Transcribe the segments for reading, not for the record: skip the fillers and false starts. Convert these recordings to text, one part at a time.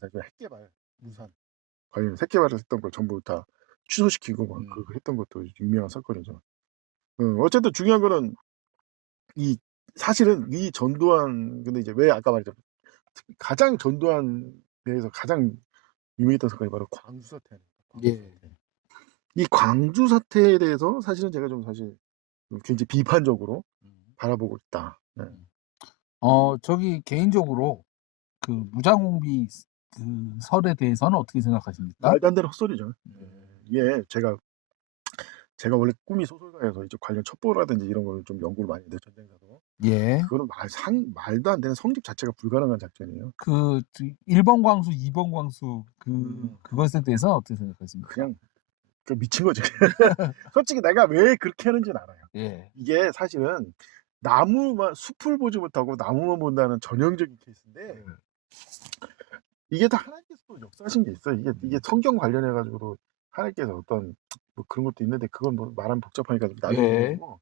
그 핵개발 무산 관련 핵개발을 했던 걸 전부 다 취소시키고 막 그거 했던 것도 유명한 사건이죠. 어쨌든 중요한 거는 이 사실은 이 전두환 근데 이제 왜 아까 말했죠. 가장 전두환에 대해서 가장 유명했던 사건이 바로 광주 사태 아닙니까? 광주 예. 사태. 이 광주 사태에 대해서 사실은 제가 좀 사실 굉장히 비판적으로 바라보고 있다. 네. 저기 개인적으로 그 무장공비 그 설에 대해서는 어떻게 생각하십니까? 말도 안 되는 헛소리죠. 이게 제가 원래 꿈이 소설가여서 이제 관련 첩보라든지 이런 거를 좀 연구를 많이 했는데 전쟁사도. 예. 그거는 말도 안 되는 성립 자체가 불가능한 작전이에요. 그 1번 광수, 2번 광수 그것에 대해서 어떻게 생각하십니까? 그냥 미친 거지. 솔직히 내가 왜 그렇게 하는지는 알아요. 예. 이게 사실은 나무만 숲을 보지 못하고 나무만 본다는 전형적인 케이스인데 이게 다 하나님께서 또 역사하신 게 있어요. 이게 성경 관련해 가지고도 하나님께서 어떤 뭐 그런 것도 있는데 그건 뭐 말하면 복잡하니까 나중에 예. 얘기하고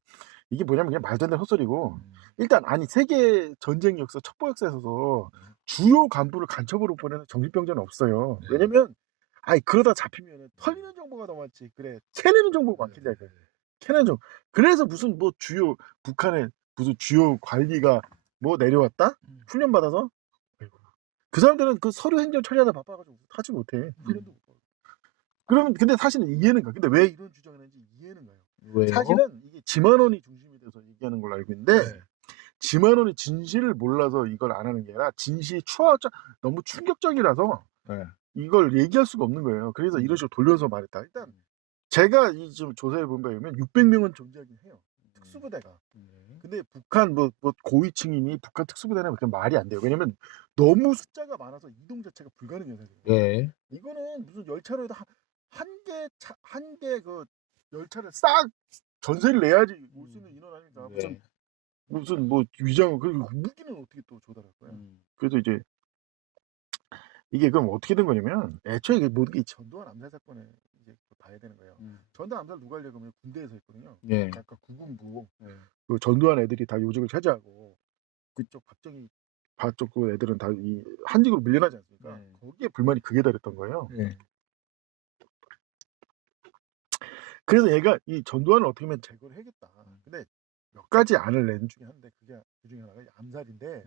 이게 뭐냐면 그냥 말도 안 되는 헛소리고 일단 아니 세계 전쟁 역사 첩보 역사에서도 주요 간부를 간첩으로 보내는 정신병자는 없어요. 왜냐면 아니 그러다 잡히면은 털리는 정보가 더 많지. 그래 캐내는 정보가 많겠냐 이거예요. 캐내는 정보. 그래서 무슨 뭐 주요 북한의 무슨 주요 관리가 뭐 내려왔다? 훈련 받아서? 아이고. 그 사람들은 그 서류 행정 처리하다 바빠 가지고 하지 못해. 훈련도 못 받고. 그러면 근데 사실은 이해는 가. 근데 왜 이런 주장을 하는지 이해는 가요. 왜요? 사실은 이게 지만원이 중심이 돼서 얘기하는 걸로 알고 있는데 네. 지만원이 진실을 몰라서 이걸 안 하는 게 아니라 진실이 너무 충격적이라서 네. 이걸 얘기할 수가 없는 거예요. 그래서 이런 식으로 돌려서 말했다. 일단 제가 이 지금 조사해 본 바에 의하면 600명은 존재하긴 해요. 특수부대가. 근데 북한 뭐 고위층이니 북한 특수부대는 그렇게 말이 안 돼요. 왜냐면 너무 숫자가 많아서 이동 자체가 불가능해요, 사실. 네. 이거는 무슨 열차로 해도 한 개 그 열차를 싹 전세를 내야지 올 수 있는 인원 아닙니까? 네. 무슨 뭐 위장 그리고 무기는 어떻게 또 조달할 거야? 그래서 이제 이게 그럼 어떻게 된 거냐면 애초에 이게 모든 게 전두환 암살 사건을 이제 봐야 되는 거예요. 전두환 암살 누가 하려고 하면 군대에서 했거든요. 네. 약간 구군부. 그 전두환 애들이 다 요직을 차지하고 그쪽 박정희 그 애들은 다 이 한직으로 밀려나지 않습니까? 거기에 불만이 극에 달했던 거예요. 네. 그래서 얘가 이 전두환을 어떻게 하면 제거를 해야겠다. 근데 몇 가지 안을 낸 중에 하나인데 그 중에 하나가 암살인데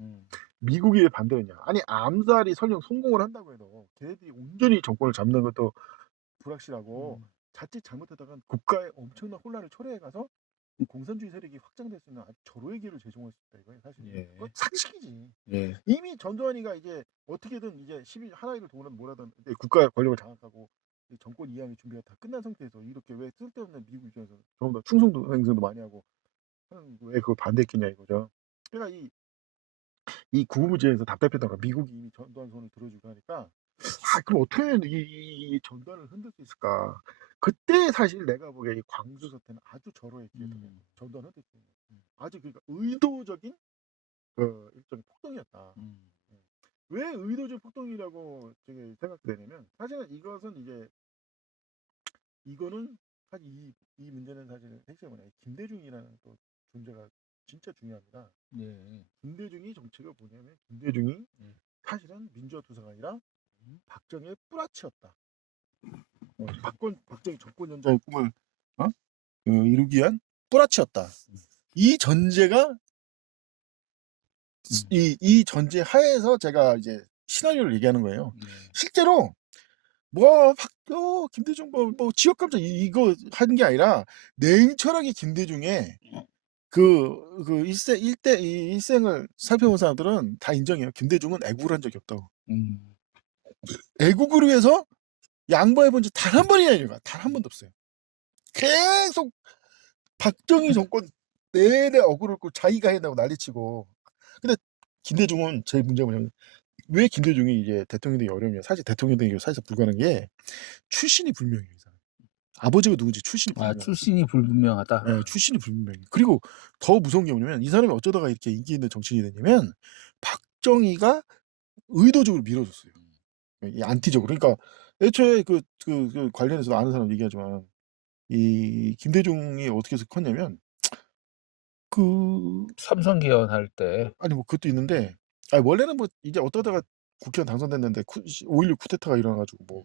미국이 왜 반대를 했냐. 아니 암살이 설령 성공을 한다고 해도 걔네들이 온전히 정권을 잡는 것도 불확실하고 자칫 잘못하다간 국가에 엄청난 혼란을 초래해 가서 이 공산주의 세력이 확장될 수 있는 아주 절호의 기회를 제공할 수 있다 이거예요 사실. 예. 그건 상식이지. 예. 이미 전두환이가 이제 어떻게든 이제 하나이를 도우든 뭐라든 이제 국가 권력을 장악하고 이 정권 이양의 준비가 다 끝난 상태에서 이렇게 왜 쓸데없는 미국 입장에서 전부 다 충성도 행세도 많이 하고 왜 그걸 반대했겠냐 이거죠. 그러니까 이 구구무제에서 답답했던 거야. 미국이 이미 전두환 손을 들어주고 하니까 그럼 어떻게 하면 이 전두환을 흔들 수 있을까? 그때 사실 내가 보기에 이 광주 사태는 아주 절호의 기회였던 전두환 흔들 수 있는. 아주 그러니까 의도적인 그 일종의 폭동이었다. 왜 의도적 폭동이라고 되게 생각되냐면 사실은 이거는 사실 이 문제는 사실 핵심이 뭐냐 김대중이라는 또 존재가 진짜 중요합니다. 네. 김대중이 정책을 뭐냐면 김대중이 사실은 민주화 투사가 아니라 박정희의 뿌라치였다. 박정희 정권 연장의 꿈을 이루기 위한 뿌라치였다. 이 전제가 이 전제 하에서 제가 이제 시나리오를 얘기하는 거예요. 실제로 김대중 뭐 지역 감정 이거 하는 게 아니라 냉철하게 김대중의 그 일생을 살펴본 사람들은 다 인정해요. 김대중은 애국을 한 적이 없다고. 애국을 위해서 양보해 본 적 단 한 번이 아니라 단 한 번도 없어요. 계속 박정희 정권 내내 억울을 끌고 자기가 해낸다고 난리치고. 근데 김대중은 제일 문제가 뭐냐면 왜 김대중이 이제 대통령이 되기 어려우냐. 사실 대통령 되기 사실 불가능한 게 출신이 불명해요. 이 사람. 아버지가 누군지 출신이 불명해요. 출신이 불분명하다. 네, 출신이 불분명해요. 그리고 더 무서운 게 뭐냐면 이 사람이 어쩌다가 이렇게 인기 있는 정치인이 됐냐면 박정희가 의도적으로 밀어줬어요. 이 안티적으로. 그러니까 애초에 그 관련해서 아는 사람 얘기하지만 이 김대중이 어떻게 해서 컸냐면 삼성개헌 할 때. 아니 뭐 그것도 있는데 원래는 뭐 이제 어떠다가 국회의원 당선됐는데 5.16 쿠데타가 일어나가지고 뭐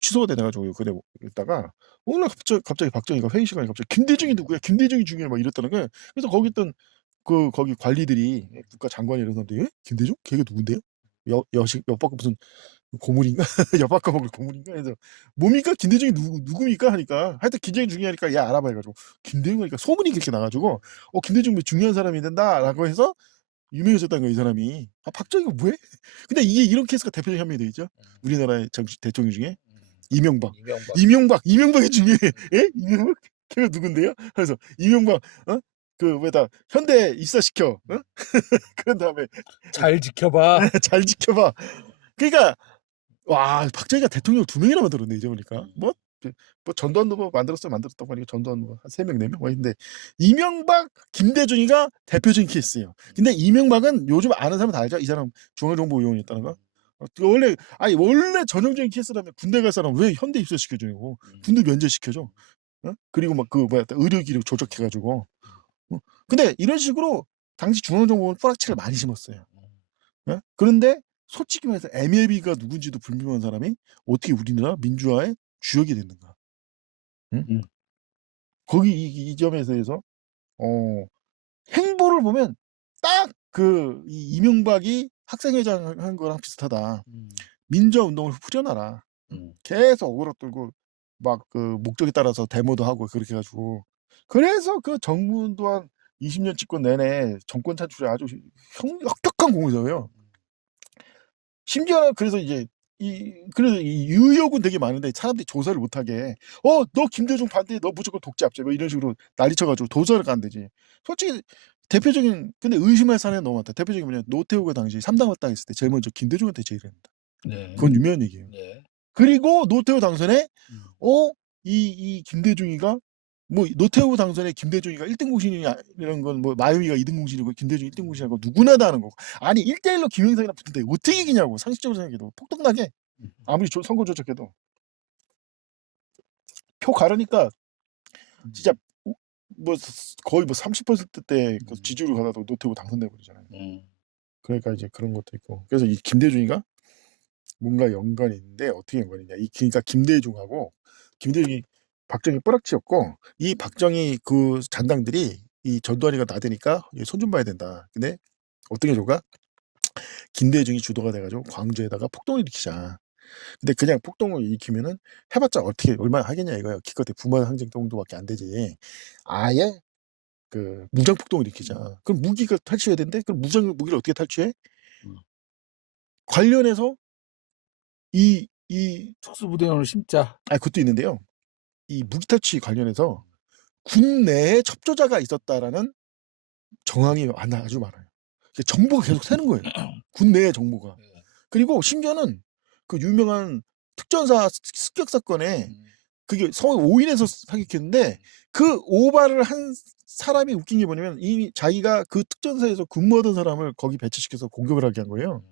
취소가 돼가지고 그래 있다가 어느 날 갑자기 박정희가 회의 시간에 갑자기 김대중이 누구야? 김대중이 중요해 막 이랬다는 거야. 그래서 거기 있던 거기 관리들이 국가 장관이 이러는데 김대중? 걔가 누군데요? 여식 엿바꿔 무슨 고문인가? 엿바꿔 먹을 고문인가? 해서 뭡니까? 김대중이 누굽니까? 하니까 하여튼 김대중이 중요하니까 야 알아봐 해가지고 김대중 하니까 소문이 그렇게 나가지고 김대중 뭐 중요한 사람이 된다라고 해서 유명해졌다는 거야 이 사람이. 박정희가 뭐해? 근데 이게 이런 케이스가 대표적인 한 명이 되겠죠. 우리나라의 대통령 중에 이명박이 중요해. 예? 이명박? 걔가 누군데요? 그래서 이명박 그 왜다 현대 입사시켜. 그런 다음에 잘 지켜봐. 잘 지켜봐. 그러니까 와 박정희가 대통령 2명이나 만들었네 이제 보니까. 뭐 전두환 후보 만들었다고 하니까 전두환 후보 한 3명 4명 근데 이명박 김대중이가 대표적인 케이스예요. 근데 이명박은 요즘 아는 사람 다 알죠. 이 사람 중앙정보위원이었다는 거. 원래 전형적인 케이스라면 군대 갈 사람 왜 현대 입사시켜주냐고. 군대 면제시켜줘. 그리고 막 의료 기록 조작해가지고. 근데 이런 식으로 당시 중앙정보는 뿌락치를 많이 심었어요. 그런데 솔직히 말해서 MLB가 누군지도 불명한 사람이 어떻게 우리나라 민주화의 주역이 됐는가? 거기 이 점에 대해서 행보를 보면 딱 이 이명박이 학생회장 한 거랑 비슷하다. 민주화 운동을 후려놔라. 계속 어그로 끌고 막 그 목적에 따라서 데모도 하고 그렇게 해가지고 그래서 그 정문도한 20년 집권 내내 정권 찬출에 아주 혁혁한 공을 세워요. 심지어는 그래서 이제 그래서 이 유혹은 되게 많은데 사람들이 조사를 못하게 너 김대중 반대 너 무조건 독재 압제 뭐 이런 식으로 난리쳐가지고 조사를 간대지. 솔직히 대표적인 근데 의심할 사례는 너무 많다. 대표적인 뭐냐 노태우가 당시 3당 왔다 했을 때 제일 먼저 김대중한테 제의했다. 네. 그건 유명한 얘기예요. 네. 그리고 노태우 당선에 이 김대중이가 뭐 노태우 당선에 김대중이가 1등 공신이냐 이런 건 뭐 마유미가 2등 공신이고 김대중이 1등 공신이고 누구나 다 아는 거고. 아니 1대1로 김영삼이랑 붙는데 어떻게 이기냐고. 상식적으로 생각해도 폭동나게 아무리 선거 조작해도 표 가르니까 진짜 뭐 거의 뭐 30%대 지지율을 받아도 노태우 당선돼 버리잖아요. 그러니까 이제 그런 것도 있고. 그래서 이 김대중이가 뭔가 연관이 있는데 어떻게 연관이냐. 그러니까 김대중하고 김대중이 박정희 뿌락치였고 이 박정희 그 잔당들이 이 전두환이가 나대니까 손 좀 봐야 된다. 근데 어떻게 줘가? 김대중이 주도가 돼가지고 광주에다가 폭동을 일으키자. 근데 그냥 폭동을 일으키면은 해봤자 어떻게 얼마나 하겠냐 이거예요. 기껏해 부마 항쟁 정도밖에 안 되지. 아예 그 무장 폭동을 일으키자. 그럼 무기가 탈취해야 되는데 그럼 무기를 어떻게 탈취해? 관련해서 이 특수부대원을 심자. 그것도 있는데요. 이 무기 탈취 관련해서 군 내에 첩조자가 있었다라는 정황이 아주 많아요. 정보가 계속 새는 거예요. 군 내의 정보가. 그리고 심지어는 그 유명한 특전사 습격 사건에 그게 서울 5인에서 사격했는데 그 오바를 한 사람이 웃긴 게 뭐냐면 이미 자기가 그 특전사에서 근무하던 사람을 거기 배치시켜서 공격을 하게 한 거예요.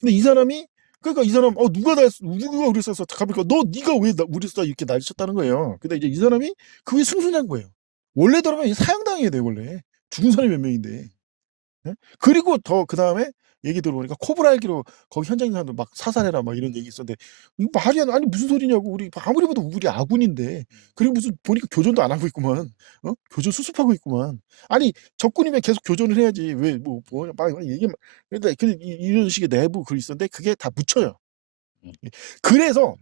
근데 이 사람이 그러니까 이 사람 누가 우리 썼어? 가보니까 네가 왜 우리 써 이렇게 난리쳤다는 거예요. 근데 이제 이 사람이 그게 승순한 거예요. 원래대로면 사형당해야 돼 원래. 죽은 사람이 몇 명인데. 네? 그리고 더 그 다음에 얘기 들어보니까 코브라 헬기로 거기 현장에 사람들 막 사살해라 막 이런 얘기 있었는데 이거 말이 안 아니 무슨 소리냐고. 우리 아무리 봐도 우리 아군인데 그리고 무슨 보니까 교전도 안 하고 있구만. 교전 수습하고 있구만. 아니 적군이면 계속 교전을 해야지 왜 뭐냐 막 얘기 그런데 이런 식의 내부 글이 있었는데 그게 다 묻혀요. 그래서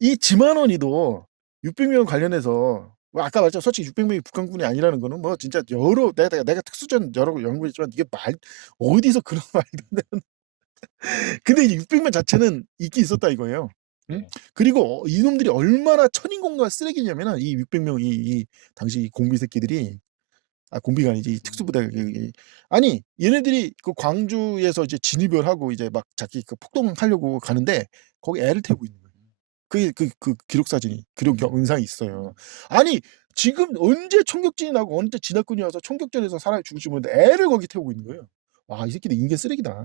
이 지만원이도 600명 관련해서 아까 말했죠. 솔직히 600명이 북한군이 아니라는 거는 뭐 진짜 여러 내가 특수전 여러 연구했지만 이게 어디서 그런 말도 안 되는 근데 이제 600명 자체는 있긴 있었다 이거예요. 그리고 이놈들이 얼마나 천인공과 쓰레기냐면은 이 600명 이 당시 공비 새끼들이 공비가 아니지 특수부대 아니 얘네들이 그 광주에서 이제 진입을 하고 이제 막 자기 그 폭동하려고 가는데 거기 애를 태우고 있는 거예요. 그게 그 기록 사진이 영상이 있어요. 아니 지금 언제 총격전이 나고 언제 진압군이 와서 총격전에서 사람이 죽을지 모르는데 애를 거기 태우고 있는 거예요. 와 이 새끼들 인간 쓰레기다.